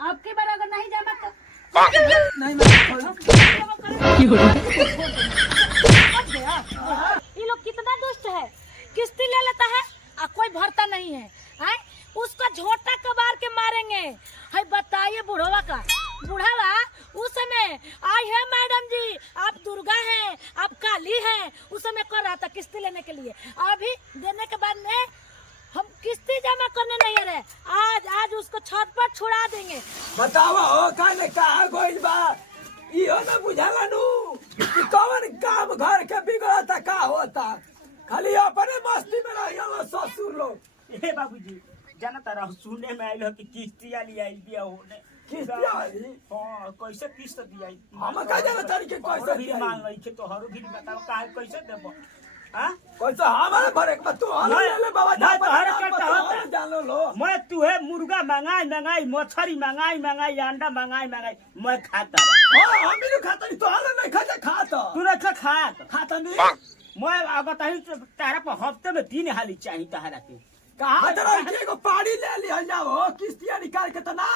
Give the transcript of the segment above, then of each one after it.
आपकी बार अगर नहीं जमा तो नहीं ये लोग कितना दुष्ट है, किस्ती ले लेता है और कोई भरता नहीं है, हैं? उसका झोटा कबार के मारेंगे। है बताइए बुढ़वा का, बुढ़ावा उस समय आई है मैडम जी आप दुर्गा हैं, आप काली हैं, उस समय कर रहा था किस्ती लेने के लिए। अभी देने के बाद में हम किस्ती जमा करने नहीं रहे, आज उसको छत पर छुड़ा देंगे। बतावा हो काने कहा गोइल बा इहो ना बुझाला नु कि कौन काम घर के बिगड़ता का होता, खाली अपने मस्ती में रहियो ससुर लोग। ए बाबूजी जाना तारा सुनने में आइल कि किस्ती वाली आई बिया होने किस्ती वाली? हां कैसे किस्त दिया हम का जाना तारी के कैसे भी मांग लई के तो हरो भी बताओ काहे कैसे देबो। हां कैसे हमारे भरे के तू हल ले ले बाबा नहीं तो हर करता होता जानो लो। मैं तुहे मुर्गा मंगाई मछली मंगाई अंडा मंगाई मैं खाता रहा। हां हम भी खाता नहीं, तो हल नहीं खाता तू नहीं खाता नहीं। मैं अगर तारा पर हफ्ते में 3 हाली चाहिए तारा के कहा जरा एगो पानी ले लिया जाओ किस्तियां निकाल के तना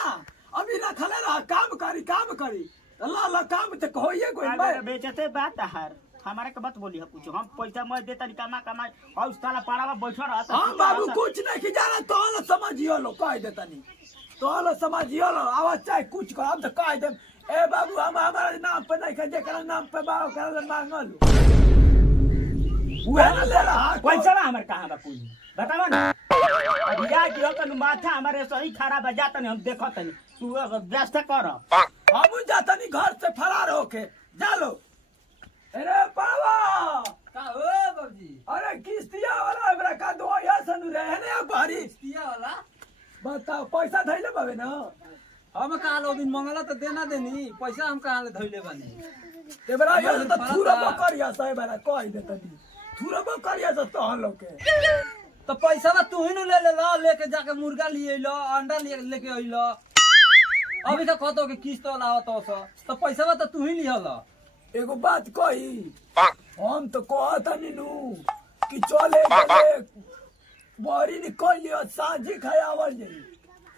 अभी रखले रहा काम करी अल्लाह काम तो होइए कोई अगर बेचते बात हर हमारे के बात बोली है कुछ हम पैसा मैं देता नहीं कमा और उस ताला पाड़ा में बैठा रहता। हां बाबू कुछ नहीं कि जाना तो लो समझियो लो कह देता नहीं तो लो समझियो लो आवाज चाहे कुछ कर हम तो कह दे ए बाबू हम हमारे नाम पे नहीं के जेकरा नाम पे बाव कर मांगल वो है ले रहा पैसा हमारे कहां बा कोई बतावा ना। अभी या कि तनु माथा हमारे सही खराब है जाता नहीं हम देखत नहीं तू व्यवस्था कर हम जाता नहीं घर से फरार होके जालो। अरे बाबा का हो बाबूजी? अरे किस्तिया वाला हमरा का दो या सनु रहने बारी किस्तिया वाला बताओ पैसा धैले बाबे ना हम कहा लो दिन मंगला तो देना देनी पैसा हम कहा ले धइले बानी ते बड़ा ये तो थूरा बकरिया सही बड़ा कह देता नहीं थूरा बकरिया तो हम लोग के तो पैसा बा तू ही न ले लो लेके जाके मुर्गा लिए लो अंडा लेके आइलो अभी तो कहतो के किस्त वाला आवत तो पैसा बा तो तू ही लिहल। एगो बात कही हम तो कहता नहीं नु कि चले बड़ी निकल लियो सांझी खायावल जाई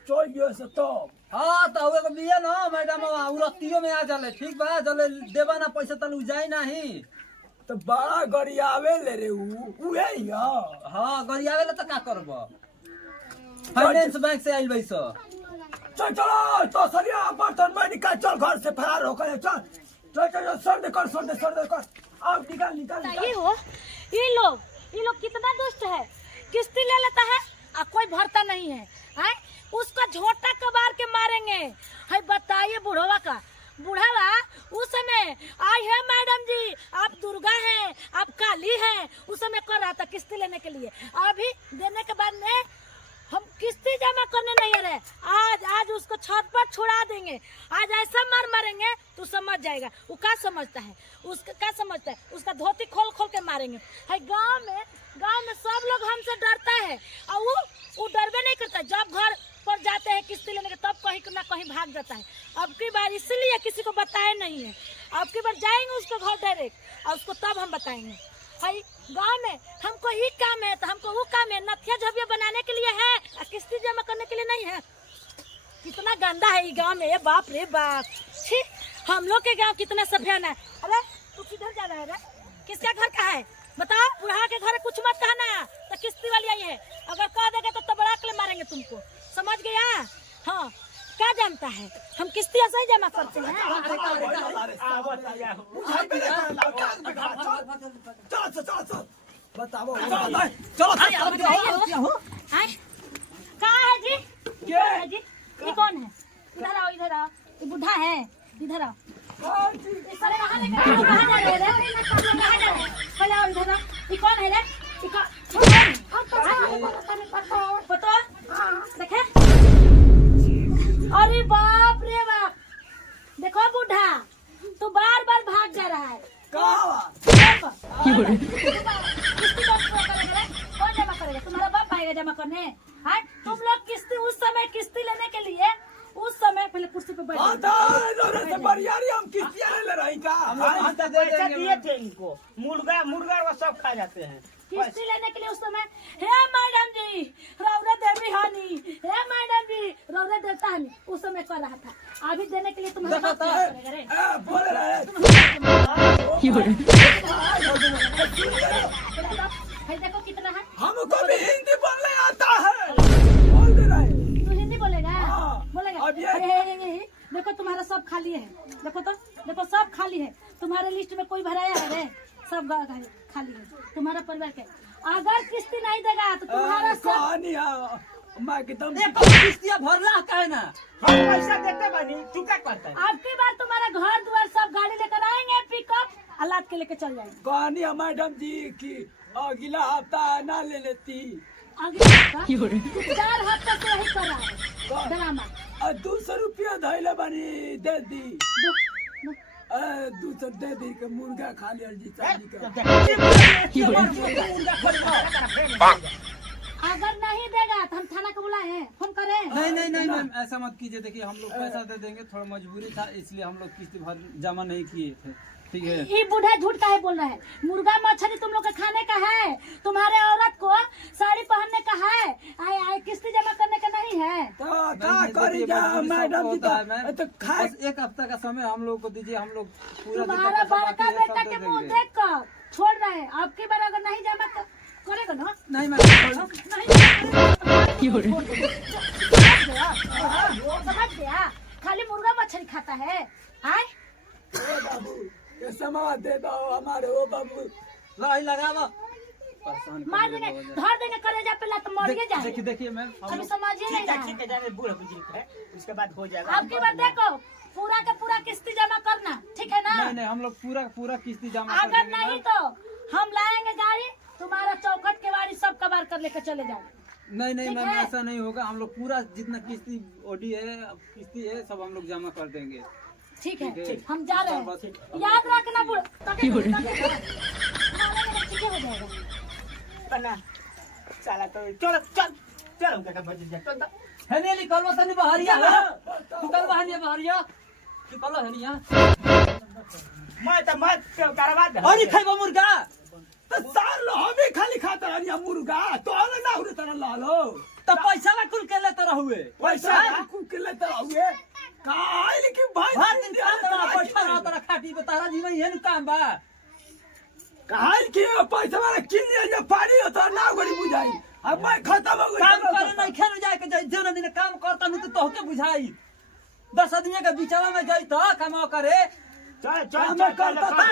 चल गयो से तो हाँ तो एगो बिया ना मैडम उरतियो में आ जाले ठीक बा जले देबा ना पैसा तलू जाई नहीं तो बड़ा गरियावे ले रे उहे ही हाँ गरियावे ला तो का करब फाइनेंस बैंक से आइल बैस चल चलो तो सरिया बर्तन में निकाल चल घर से फरार होकर चल चल चल सर दे कर अब निकाल ये हो ये लोग कितना दुष्ट है, किस्ती ले लेता है और कोई भरता नहीं है, हैं? उसका झोटा कबार के मारेंगे। है बताइए बुढ़वा का, बुढ़ावा उस समय आई है मैडम जी आप दुर्गा हैं, आप काली हैं, उस समय कर रहा था किस्ती लेने के लिए। अभी देने के बाद में हम किस्ती जमा करने नहीं रहे, आज उसको छत पर छुड़ा देंगे। आज ऐसा मारेंगे तू समझ जाएगा वो क्या समझता है, उसका क्या समझता है, उसका धोती खोल के मारेंगे। है गांव में सब लोग हमसे डरता है और वो डरबे नहीं करता। जब घर पर जाते हैं किस्ती लेने के तब कहीं ना कहीं भाग जाता है। अब की बार इसलिए किसी को बताया नहीं है, अब की बार जाएंगे उसको घर डायरेक्ट और उसको तब हम बताएंगे। भाई गांव में हमको ही काम है तो हमको वो काम है, नथिया झबिया बनाने के लिए है और किस्ती जमा करने के लिए नहीं है। कितना गंदा है ये गांव में, ये बाप रे बाप छी। हम लोग के गांव कितना सफियान है। अरे तू किधर जा रहा है रे, किसका घर का है बताओ? बुढ़ा के घर कुछ मत कहना तो किस्ती वाली आई है, अगर कह देगा तो तबड़ाक ले मारेंगे तुमको, समझ गया? हाँ क्या जानता है हम किस्ती ऐसे ही जमा करते हैं। चल बताओ कहाँ है जी? क्या है जी? ये कौन है? इधर आओ ये बुढ़ा है, इधर आओ। सारे कहाँ जा रहे रे? पहले आओ इधर आओ। ये कौन है रे? पता देखे? अरे बाप रे बाप, देखो बुढ़ा तो बार भाग जा रहा है। कौन जमा करेगा? तुम्हारा बाप आएगा जमा करने। हाँ तुम लोग किस्ती उस समय किस्ती लेने के लिए उस समय पहले कुर्सी पे बैठ हाँ जाओ। तो रोरे से बरियारी हम किस्तियाँ ले रही का हम तो पैसा दिए थे इनको, मुर्गा मुर्गा वो सब खा जाते हैं। किस्ती लेने के लिए उस समय हे मैडम जी रौरे देवी हानि, हे मैडम जी रौरे देता हानि, उस समय कर रहा था। अभी देने के लिए तुम्हारे देखो पास तो क्या करेगा रे? बोल रहे भाई देखो कितना है। हमको भी हिंदी बोलने आता है, बोल दे रहे तू हिंदी बोलेगा? हाँ। बोलेगा? अब ये- हे, देखो तुम्हारा सब खाली है, देखो तो देखो सब खाली है। तुम्हारे लिस्ट में कोई भराया है रे? सब खाली है तुम्हारा परिवार के। अगर किस्ती नहीं देगा तो तुम्हारा सब कहानी मैं एकदम एक किस्तियां भरला काहे ना? हम पैसा देते बनी, तू क्या करता है? आपकी बार तुम्हारा घर द्वार सब गाड़ी लेकर आएंगे, पिकअप अलाद के लेके चल जाएंगे। कहानी मैडम जी की अगला हफ्ता ना ले लेती अगले हफ्ता 4 हफ्ते से यही कर रहा है ड्रामा। 200 रुपया धैले बनी दे दी, दो- 200 दे दी के मुर्गा खा लिया जी चांदी का। अगर नहीं देगा तो हम थाना को बुलाए हैं, फोन करें। नहीं नहीं नहीं मैम, ऐसा मत कीजिए। देखिए हम लोग पैसा दे देंगे, थोड़ा मजबूरी था इसलिए हम लोग किस्त भर जमा नहीं किए थे, ठीक है? ये बूढ़ा झूठ का है बोल रहा है। मुर्गा मछली तुम लोग के खाने का है, तुम्हारे औरत को साड़ी पहनने का है, आए किस्ती जमा करने का नहीं है। तो का नहीं, करी देखिए, जा मजबूरी मैडम सबको जी होता है, मैम। तो खाए बस एक हफ्ता का समय हम लोग को दीजिए, हम लोग पूरा जितना तुम्हारा पैसा बाकी बड़का है, बेटा सब के दे मुंह देंगे। देख कर छोड़ रहे हैं। आपकी बार अगर नहीं जमा करेगा ना, नहीं मैम, समझ गया? खाली मुर्गा मछली खाता है। आए ओ बाबू ये समाज दे दो हमारे ओ बाबू। लड़ाई लगावा, परेशान कर मार देगा देंगे, वो। धर देंगे कलेजा पे लात मर देखिए जाए। देखिए मैम, हम अभी लोग समझिए नहीं रहा ठीक है। है, जाने बूढ़ा बुजुर्ग है, उसके बाद हो जाएगा। आपकी बार देखो पूरा का पूरा किस्ती जमा करना, ठीक है ना? नहीं नहीं, हम लोग पूरा किस्ती जमा कर अगर देंगे नहीं मैम। तो हम लाएंगे गाड़ी, तुम्हारा चौखट के वाड़ी सब कबार कर लेकर चले जाएंगे। नहीं नहीं ठीक मैम, है। ऐसा नहीं होगा। हम लोग पूरा जितना किस्ती ओडी है, किस्ती है, सब हम लोग जमा कर देंगे। ठीक है, ठीक है। हम जा रहे बस- हैं। याद रखना ठीक हो जाएगा। बना साला तो चलो चल चलो क्या बज जा चल तो। है नहीं निकलवा तनी बहरिया है, निकलवा है बहरिया, निकलो है नहीं मैं करवा दे। और खाइबा मुर्गा। तो सार लो हमें खाली खाता रही मुर्गा तो अलग ना हुए तरह ला लो तो पैसा ला कुल के लेते रहुए, पैसा कुके ले तरह हुए काहे कि भाई हर दिन खाता रहा, बैठा रहा तारा खाटी पे, तारा जीवन ये न काम बा। काहे कि पैसा वाला किन लिया पानी हो तो ना गड़ी बुझाई। अब मैं खत्म हो काम करे गई नहीं खेल जाए के जाई, दिन दिन काम करता नहीं तो तोहके बुझाई। 10 आदमी के बीचवा में जाई तो काम करे। चल चल काम चल करता था,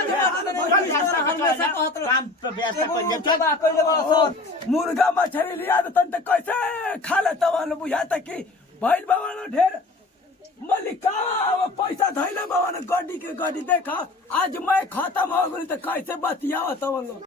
काम पे व्यवस्था कर जा चल। बा कइले बा सर, मुर्गा मछली लिया तो तन कैसे खा लेता वाला बुझाता कि भइल बाबा ढेर मलिका पैसा धैले बाबा गड्डी के गड्डी देखा आज मैं खत्म हो गई तो कैसे बतिया